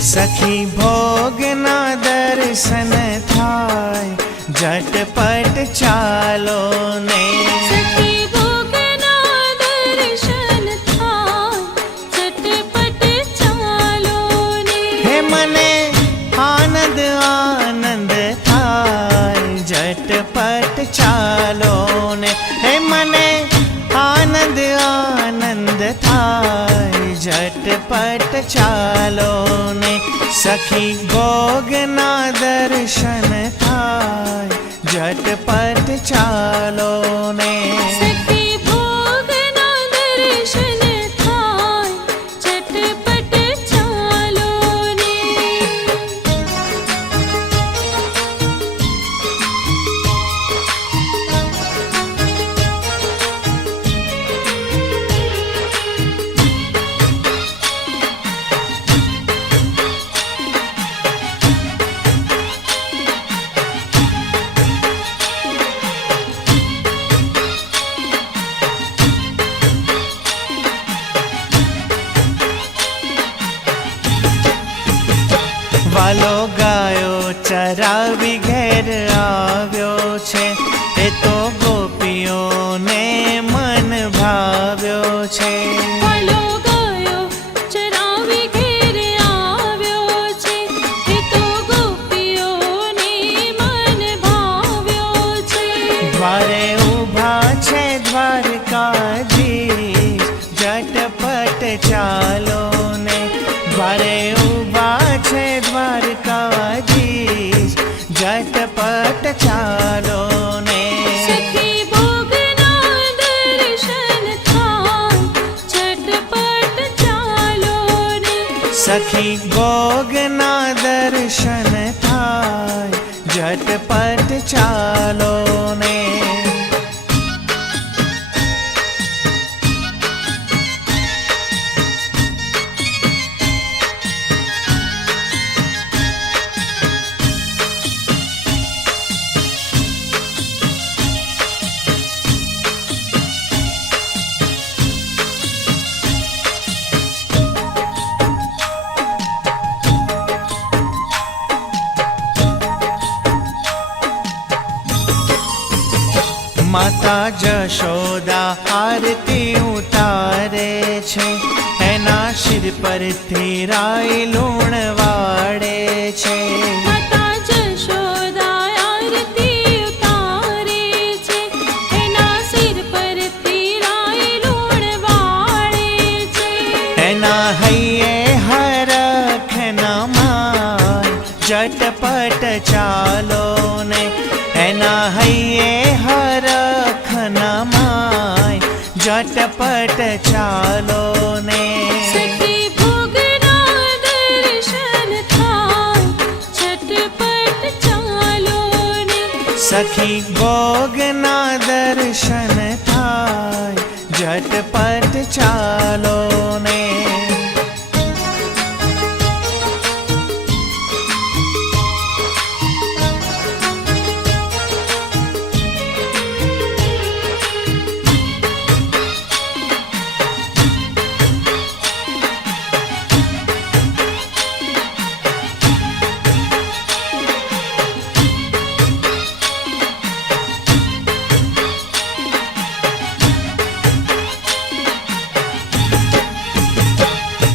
सखी भोगना दर्शन थाय झटपट चालो ने। सखी भोगना दर्शन थाय झटपट चालो ने। हे मने आनंद आनंद थाय झटपट चालो ने। हे मने आनंद आनंद थाय झटपट चालो ने। सखी भोगना दर्शन थाय झटपट चालो ने। सखी भोगना दर्शन थाय झटपट चालो ने। वालो गायो चरावी घेर આવ્યો છે એ તો ગોપીઓને મન ભાવ્યો છે। વાલો ગાયો ચરાવી ઘેર આવ્યો છે એ તો ગોપીઓને મન ભાવ્યો છે। દ્વારે ઊભા છે દ્વારકાધીશ झटपट ચાલો ને। દ્વારે ઊભા છે દ્વારકાધીશ झटपट ચાલો ને। સખી ભોગના દર્શન થાય झटपट ચાલો ને। सखी भोगना दर्शन थाय झटपट चालो ने। माता जशोदा आरती उतारे छे एना सिर परथी राई लूण वाड़े छे। માતા જશોદા આરતી ઉતારે છે એના સિર પરથી રાઈ લૂણ વાળે છે। एना हइये हरख नमाय झटपट चालो ने। एना हइये हरख नमाय झटपट चालो ने। સખી ભોગના દર્શન થાય झटपट ચાલો ને। सखी भोगना दर्शन थाय झटपट चालो ने।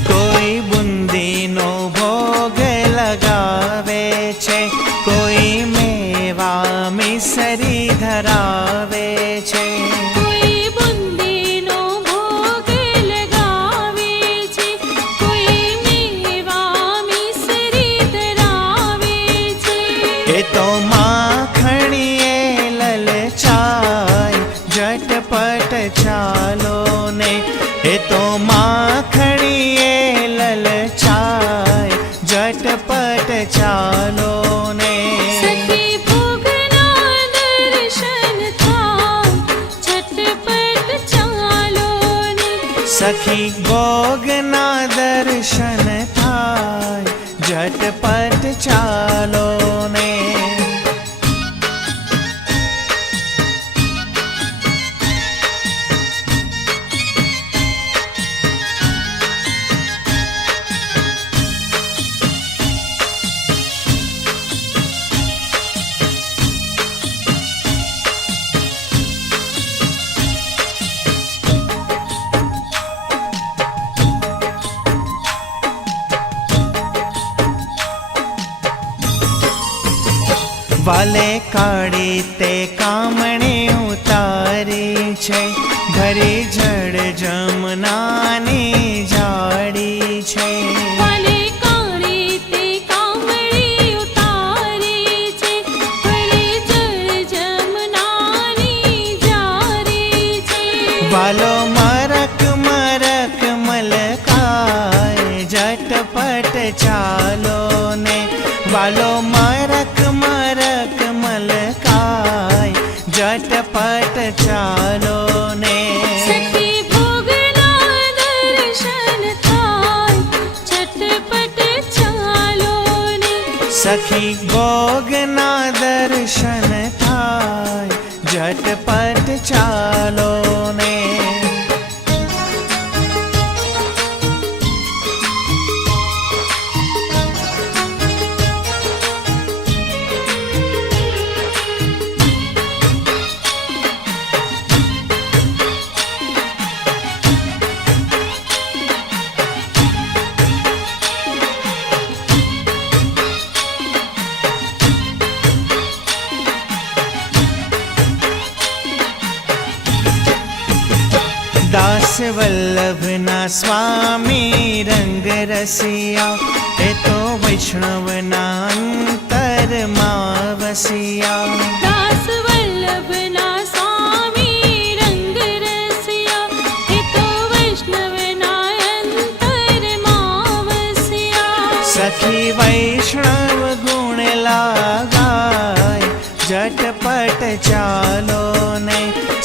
कोई बूंदीनो भोग लगावे छे कोई मेवा मिसरी धरावे छे। કોઈ બુંદીનો ભોગ લગાવે છે કોઈ મેવા મિસરી ધરાવે છે। એ તો માખણીએ લલચાય झटपट चालो ने। ए तो माखणीए ललचाय झटपट चालो ने। સખી ભોગના દર્શન થાય झटपट ચાલો ને। सखी भोगना दर्शन थाय झटपट चालो ने। વાલે કાળી તે કામણી ઉતારી છે, ભરી જળ જમનાની જાડી છે. વાલે કાળી તે કામળી ઉતારી છે, ભરી જળ જમનાની જાડી છે. વાલો મરક મરક મલકાય, ઝટપટ ચાલો ને. વાલો મરક મરક મલકાય, ઝટપટ ચાલો ને. સખી ભોગના દર્શન થાય, ઝટપટ ચાલો ને. સખી ભોગના દર્શન થાય, ઝટપટ ચાલો ને. દાસ વલ્લભના સ્વામી રંગ રસિયા, એ તો વૈષ્ણવના અંતરમાં વસિયા. દાસ વલ્લભના સ્વામી રંગ રસિયા, એ તો વૈષ્ણવના અંતરમાં વસ્યા. સખી વૈષ્ણવ ગુણ લાગાય, ઝટપટ ચાલો ને.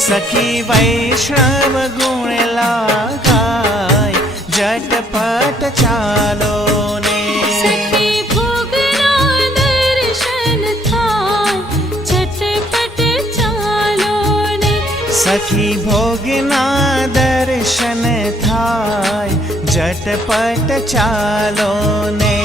સખી વૈષ્ણવ ગુણ લાગાય, ઝટપટ ચાલો ને. સખી ભોગના દર્શન થાય, ઝટપટ ચાલો ને. સખી ભોગના દર્શન થાય, ઝટપટ ચાલો ને.